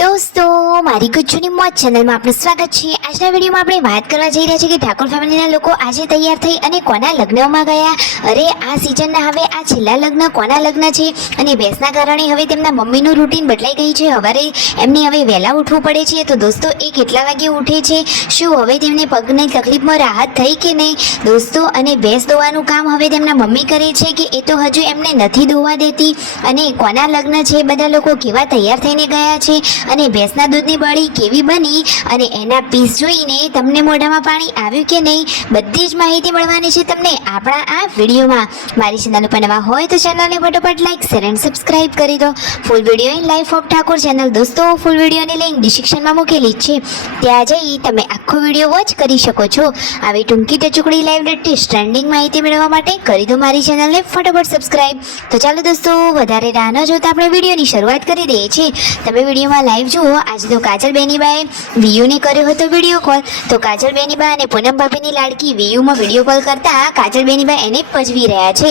દોસ્તો મારી કચ્છની મોજ ચેનલમાં આપનું સ્વાગત છે। આજના વિડીયોમાં આપણે વાત કરવા જઈ રહ્યા છીએ કે ઠાકોર ફેમિલીના લોકો આજે તૈયાર થઈ અને કોના લગ્નમાં ગયા। અરે આ સિઝનના હવે આ છેલ્લા લગ્ન કોના લગ્ન છે અને ભેંસના કારણે હવે તેમના મમ્મીનું રૂટીન બદલાઈ ગઈ છે। સવારે એમને હવે વહેલા ઉઠવું પડે છે। તો દોસ્તો એ કેટલા વાગે ઉઠે છે, શું હવે તેમને પગની તકલીફમાં રાહત થઈ કે નહીં દોસ્તો? અને ભેંસ દોવાનું કામ હવે તેમના મમ્મી કરે છે કે એ તો હજુ એમને નથી દોવા દેતી? અને કોના લગ્ન છે, બધા લોકો કેવા તૈયાર થઈને ગયા છે અને ભેંસના દૂધની બળી કેવી બની અને એના પીસ જોઈને તમને મોઢામાં પાણી આવ્યું કે નહીં, બધી જ માહિતી મળવાની છે તમને આપણા આ વિડીયોમાં। મારી ચેનલ પર નવા હોય તો ચેનલને ફટાફટ લાઈક શેર એન્ડ સબસ્ક્રાઇબ કરી દો। Full video in life of Thakor channel દોસ્તો ફૂલ વિડીયોની લિંક ડિસ્ક્રિપ્શનમાં મૂકેલી છે, ત્યાં જઈ તમે આખો વિડીયો વોચ કરી શકો છો। આવી ટૂંકી ટચુકડી લાઈવ લેટેસ્ટ ટ્રેન્ડિંગ માહિતી મેળવવા માટે કરી દો મારી ચેનલને ફટાફટ સબસ્ક્રાઇબ। તો ચાલો દોસ્તો વધારે રાહ ન જોતા આપણે વિડીયોની શરૂઆત કરી દઈએ છીએ। તમે વિડીયોમાં લાઈવ જુઓ। આજે તો કાજલ બેનીબાએ વીયુને કર્યો હતો વિડીયો કોલ। તો કાજલ બેનીબા અને પૂનમ ભાભીની લાડકી વીયુમાં વિડીયો કોલ કરતા કાજલ બેનીબા એને પજવી રહ્યા છે,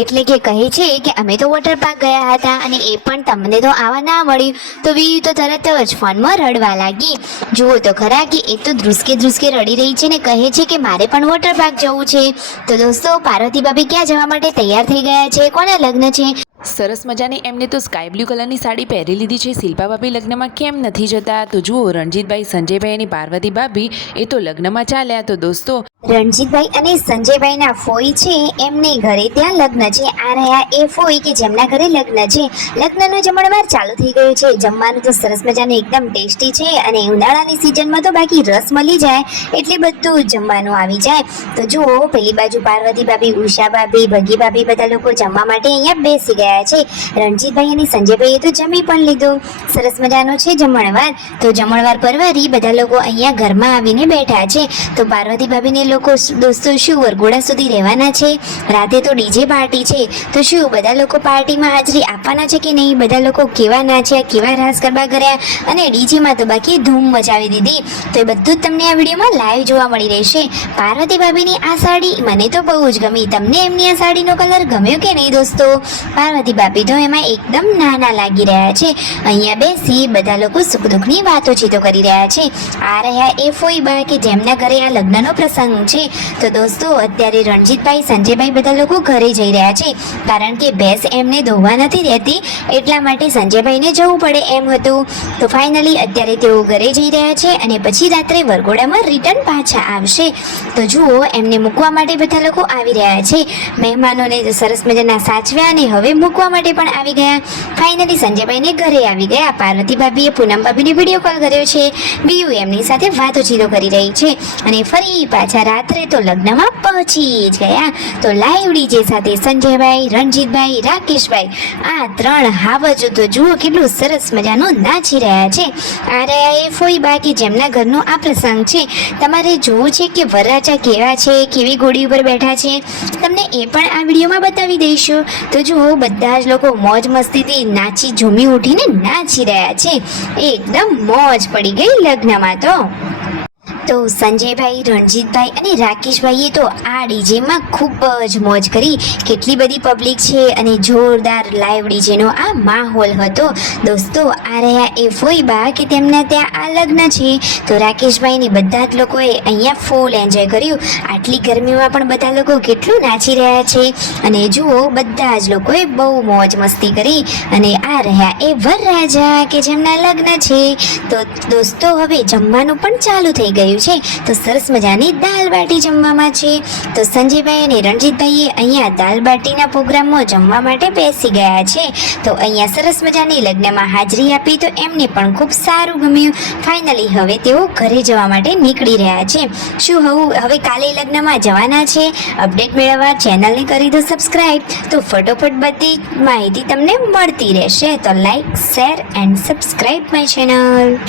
એટલે કે કહે છે કે અમે તો વોટર પાર્ક ગયા હતા અને એ પણ તમને તો આવા ના મળ્યું। તો વીયુ તો તરત જ ફોનમાં રડવા લાગી। જુઓ તો ખરા કે એ તો ધ્રુસકે ધ્રુસકે રડી રહી છે ને કહે છે કે મારે પણ વોટર પાર્ક જવું છે। તો દોસ્તો પાર્વતી ભાભી ક્યાં જવા માટે તૈયાર થઈ ગયા છે, કોના લગ્ન છે? સરસ મજાની એમને તો સ્કાય બ્લુ કલરની સાડી પહેરી લીધી છે। શિલ્પા ભાભી લગ્નમાં કેમ નથી જતા? તો જુઓ રણજીતભાઈ, સંજયભાઈ અને પાર્વતી ભાભી એ તો લગ્નમાં ચાલ્યા। તો દોસ્તો રણજીતભાઈ અને સંજયભાઈના ફોઈ છે એમને ઘરે ત્યાં લગ્ન છે। આ રહ્યા એ ફોઈ કે જેમના ઘરે લગ્ન છે। લગ્નનો જમણવાર ચાલુ થઈ ગયો છે। જમવાનું તો સરસ મજાનું એકદમ ટેસ્ટી છે અને ઉનાળાની સિઝનમાં તો બાકી રસ મળી જાય એટલે બધું જમવાનું આવી જાય। તો જુઓ પેલી બાજુ પાર્વતી ભાભી, ઉષા ભાભી, ભગી ભાભી બધા લોકો જમવા માટે અહીંયા બેસી ગયા છે। રણજીતભાઈ અને સંજયભાઈએ તો જમી પણ લીધું। સરસ મજાનો છે જમણવાર। તો જમણવાર પરવારી બધા લોકો અહીંયા ઘરમાં આવીને બેઠા છે। તો પાર્વતી ભાભીને લોકો દોસ્તો શું વરઘોડા સુધી રહેવાના છે? રાતે તો ડીજે પાર્ટી છે, તો શું બધા લોકો પાર્ટીમાં હાજરી આપવાના છે કે નહીં? બધા લોકો કેવા નાચ્યા, કેવા રાસ ગરબા કર્યા અને ડીજેમાં તો બાકી ધૂમ મચાવી દીધી। તો એ બધું જ તમને આ વિડીયોમાં લાઈવ જોવા મળી રહેશે। પાર્વતી ભાભીની આ સાડી મને તો બહુ જ ગમી। તમને એમની આ સાડીનો કલર ગમ્યો કે નહીં દોસ્તો? પાર્વતી ભાભી તો એમાં એકદમ નાના લાગી રહ્યા છે। અહીંયા બેસી બધા લોકો સુખ દુઃખની વાતોચીતો કરી રહ્યા છે। આ રહ્યા એ ફોઈબા કે જેમના ઘરે આ લગ્નનો પ્રસંગ છે। તો દોસ્તો અત્યારે રણજીતભાઈ, સંજયભાઈ બધા લોકો ઘરે જઈ રહ્યા છે, કારણ કે ભેંસ એમને દોવા નથી રહેતી એટલા માટે સંજયભાઈને જવું પડે એમ હતું। તો ફાઇનલી અત્યારે તેઓ ઘરે જઈ રહ્યા છે અને પછી રાત્રે વરઘોડામાં રિટર્ન પાછા આવશે। તો જુઓ એમને મૂકવા માટે બધા લોકો આવી રહ્યા છે। મહેમાનોને સરસ મજાના સાચવ્યા અને હવે મૂકવા માટે પણ આવી ગયા। ફાઇનલી સંજયભાઈને ઘરે આવી ગયા। પાર્વતી ભાભીએ પૂનમ ભાભીને વિડીયો કોલ કર્યો છે। વીયુ એમની સાથે વાતોચીતો કરી રહી છે અને ફરી પાછા રાત્રે તો લગ્નમાં પહોંચી જ ગયા। તો લાઈવ ડીજે સાથે સંજયભાઈ, રણજીતભાઈ, રાકેશભાઈ આ ત્રણ હાવજો તો જુઓ કેટલું સરસ મજાનું નાચી રહ્યા છે। આ રહ્યા એ ફોઈબા કે જેમના ઘરનો આ પ્રસંગ છે। તમારે જોવું છે કે વરરાજા કેવા છે, કેવી ઘોડી ઉપર બેઠા છે, તમને એ પણ આ વિડીયોમાં બતાવી દઈશું। તો જુઓ બધા જ લોકો મોજ મસ્તીથી નાચી ઝૂમી ઉઠીને નાચી રહ્યા છે। એકદમ મોજ પડી ગઈ લગ્નમાં। તો સંજયભાઈ, રણજીતભાઈ અને રાકેશભાઈએ તો આ ડીજેમાં ખૂબ જ મોજ કરી। કેટલી બધી પબ્લિક છે અને જોરદાર લાઈવ ડીજેનો આ માહોલ હતો દોસ્તો। આ રહ્યા એ ફોઈબા કે તેમના ત્યાં આ લગ્ન છે। તો રાકેશભાઈ ને બધા જ લોકોએ અહીંયા ફૂલ એન્જોય કર્યું। આટલી ગરમીમાં પણ બધા લોકો કેટલું નાચી રહ્યા છે અને જુઓ બધા જ લોકોએ બહુ મોજ મસ્તી કરી। અને આ રહ્યા એ વરરાજા કે જેમના લગ્ન છે। તો દોસ્તો હવે જમવાનું પણ ચાલુ થઈ ગયું છે। તો સરસ મજાની દાલ બાટી જમવામાં છે। તો સંજયભાઈ અને રણજીતભાઈએ અહીંયા દાલ બાટીના પ્રોગ્રામમાં જમવા માટે બેસી ગયા છે। તો અહીંયા સરસ મજાની લગ્નમાં હાજરી આપી તો એમને પણ ખૂબ સારું ગમ્યું। ફાઇનલી હવે તેઓ ઘરે જવા માટે નીકળી રહ્યા છે। શું હવે કાલે લગ્નમાં જવાના છે? અપડેટ મેળવવા ચેનલને કરી દો સબસ્ક્રાઇબ। તો ફટોફટ બધી માહિતી તમને મળતી રહેશે। તો like, share and subscribe my channel.